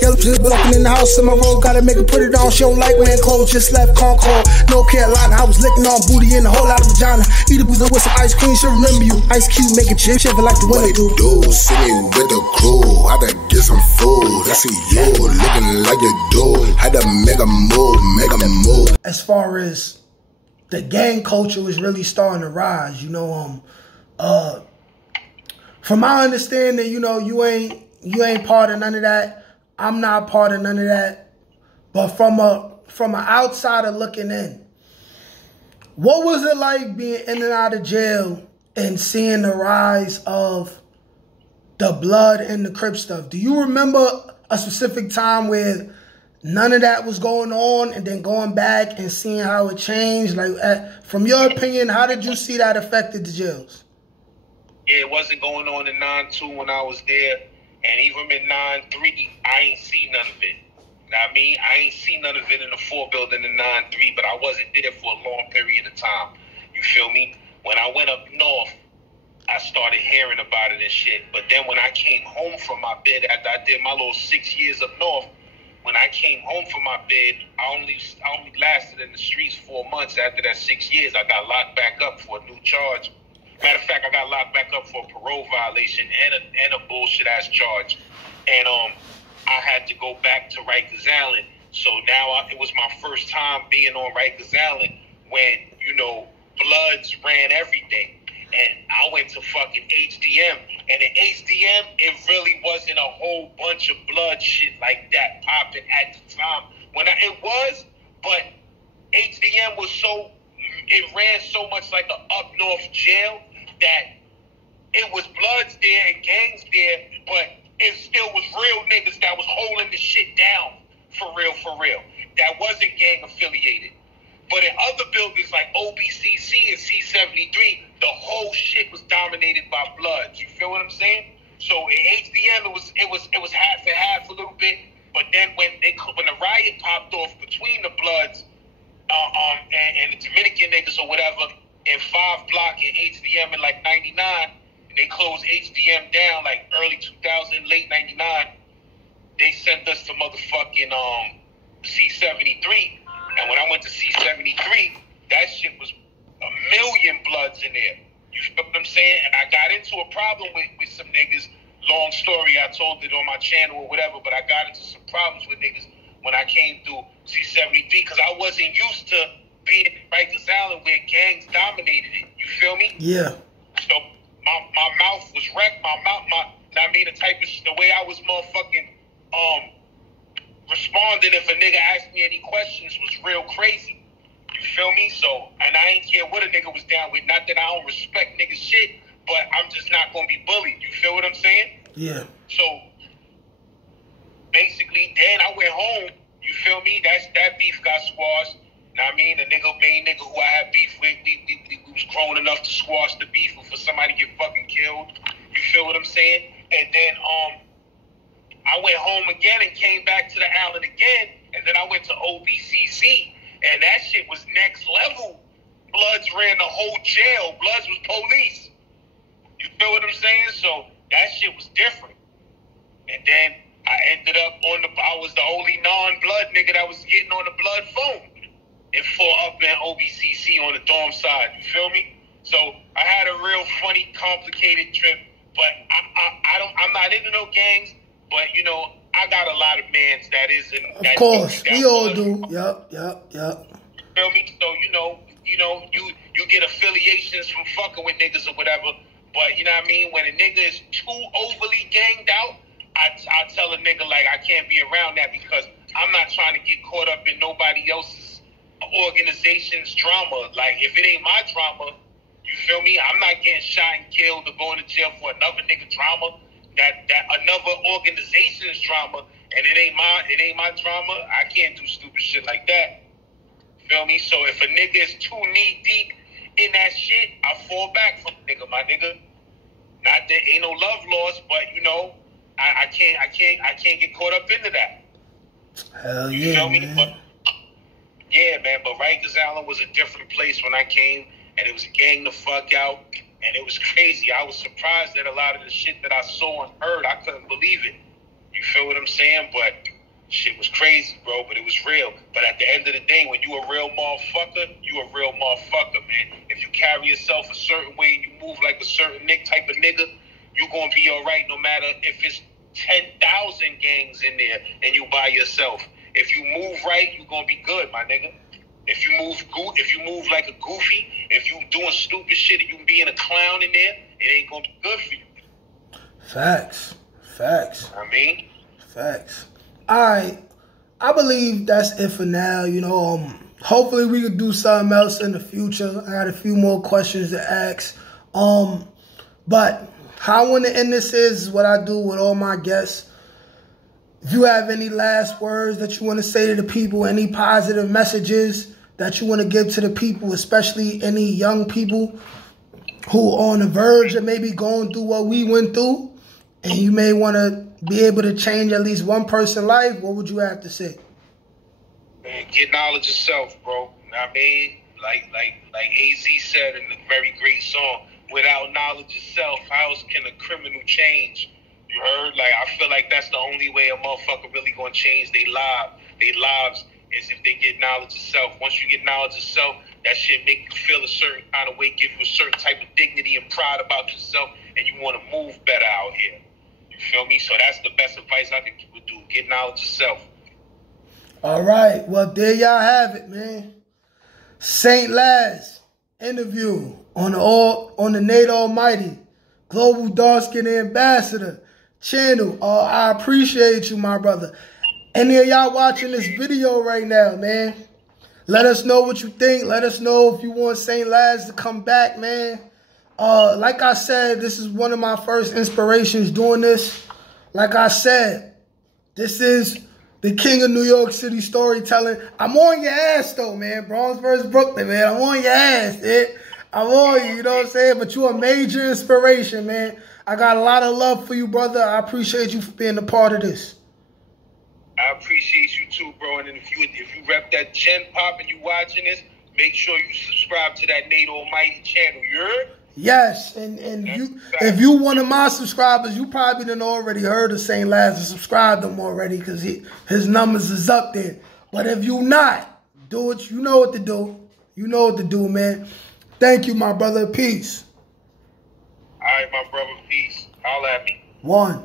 Yellow just blocking in the house in my road. Gotta make her put it on. She don't like wearing clothes. Just left Concord, North Carolina. I was licking on booty and a whole lot of vagina. Eat a booze with some ice cream. She'll remember you. Ice Cube make a chip. Shiver like the winter do. See me with the crew. I gotta get some food. I see you looking like you do. Had to make a move, make a move. As far as the gang culture was really starting to rise, you know, from my understanding, you know, you ain't part of none of that. I'm not part of none of that. But from an outsider looking in, what was it like being in and out of jail and seeing the rise of the blood and the Crip stuff? Do you remember a specific time where none of that was going on and then going back and seeing how it changed? Like, from your opinion, how did you see that affected the jails? Yeah, it wasn't going on in 9-2 when I was there. And even in 9-3, I ain't seen none of it. You know what I mean? I ain't seen none of it in the 4 building in 9-3, but I wasn't there for a long period of time. You feel me? When I went up north, I started hearing about it and shit. But then when I came home from my bid, after I did my little 6 years up north, when I came home from my bid, I only lasted in the streets 4 months. After that 6 years, I got locked back up for a new charge. Matter of fact, I got locked back up for a parole violation and a bullshit-ass charge. And I had to go back to Rikers Island. So now it was my first time being on Rikers Island when, you know, Bloods ran everything. And I went to fucking HDM. And in HDM, it really wasn't a whole bunch of blood shit like that popping at the time. It was, but HDM was it ran so much like an up north jail that it was Bloods there and gangs there, but it still was real niggas that was holding the shit down for real. That wasn't gang affiliated. But in other buildings like OBCC and C73, the whole shit was dominated by Bloods. You feel what I'm saying? So in HDM, it was half and half a little bit. But then when the riot popped off between the Bloods and the Dominican niggas or whatever in 5 Block in HDM in like 99, and they closed HDM down like early 2000, late 99. They sent us to motherfucking C73. And when I went to C73, that shit was a million Bloods in there. You feel what I'm saying? And I got into a problem with some niggas. Long story, I told it on my channel or whatever, but I got into some problems with niggas when I came through C73 because I wasn't used to being in Rikers Island where gangs dominated it. You feel me? Yeah. So my mouth was wrecked. The way I was motherfucking responding if a nigga asked me any questions was real crazy. You feel me? So, and I ain't care what a nigga was down with. Not that I don't respect nigga shit, but I'm just not gonna be bullied. You feel what I'm saying? Yeah. So, basically, then I went home. You feel me? That beef got squashed. Know what I mean? The main nigga who I had beef with, we was grown enough to squash the beef for somebody to get fucking killed. You feel what I'm saying? And then, I went home again and came back to the island again, and then I went to OBCC, and that shit was next level. Bloods ran the whole jail. Bloods was police. You feel what I'm saying? So that shit was different. And then I ended up I was the only non-blood nigga that was getting on the blood phone up in OBCC on the dorm side. You feel me? So I had a real funny, complicated trip, but I'm not into no gangs. But, you know, I got a lot of mans that isn't. Of course, we all do. Yep. You feel me? So, you get affiliations from fucking with niggas or whatever. But, you know what I mean? When a nigga is too overly ganged out, I tell a nigga, like, I can't be around that because I'm not trying to get caught up in nobody else's organization's drama. Like, if it ain't my drama, you feel me? I'm not getting shot and killed or going to jail for another nigga drama. That another organization's drama, and it ain't my drama. I can't do stupid shit like that. Feel me? So if a nigga is too knee deep in that shit, I fall back from nigga, my nigga. Not that ain't no love lost, but you know, I can't get caught up into that. Hell you feel me? Man. But yeah, man. But Rikers Island was a different place when I came, and it was gang the fuck out. And it was crazy. I was surprised at a lot of the shit that I saw and heard. I couldn't believe it. You feel what I'm saying? But shit was crazy, bro, but it was real. But at the end of the day, when you a real motherfucker, you a real motherfucker, man. If you carry yourself a certain way and you move like a certain type of nigga, you gonna be all right no matter if it's 10,000 gangs in there and you by yourself. If you move right, you gonna be good, my nigga. If you move like a goofy, if you doing stupid shit and you being a clown in there, it ain't gonna be good for you. Facts. I mean? Facts. Alright. I believe that's it for now. You know, hopefully we could do something else in the future. I got a few more questions to ask. But how I want to end this is what I do with all my guests. If you have any last words that you want to say to the people, any positive messages that you want to give to the people, especially any young people who are on the verge of maybe going through what we went through, and you may want to be able to change at least one person's life, what would you have to say? Man, get knowledge of self, bro. You know what I mean? Like AZ said in a very great song, without knowledge of self, how else can a criminal change? You heard? Like, I feel like that's the only way a motherfucker really gonna change their lives is if they get knowledge of self. Once you get knowledge of self, that shit make you feel a certain kind of way, give you a certain type of dignity and pride about yourself, and you want to move better out here. You feel me? So that's the best advice I could do. Get knowledge of self. All right. Well, there y'all have it, man. St. Laz interview on the Nate Almighty Global Dark Skin Ambassador channel. I appreciate you, my brother. Any of y'all watching this video right now, man, let us know what you think. Let us know if you want St. Laz to come back, man. Like I said, this is one of my first inspirations doing this. Like I said, this is the king of New York City storytelling. I'm on your ass, though, man. Bronx versus Brooklyn, man. I'm on your ass, dude. I'm on you, you know what I'm saying? But you're a major inspiration, man. I got a lot of love for you, brother. I appreciate you for being a part of this. I appreciate you too, bro. And then if you rep that Gen Pop and you watching this, make sure you subscribe to that Nate Almighty channel. You heard? Yes, and if you one of my subscribers, you probably done already heard of St. Laz and subscribed them already because his numbers is up there. But if you not, do it. You know what to do. You know what to do, man. Thank you, my brother. Peace. All right, my brother. Peace. Holla at me. One.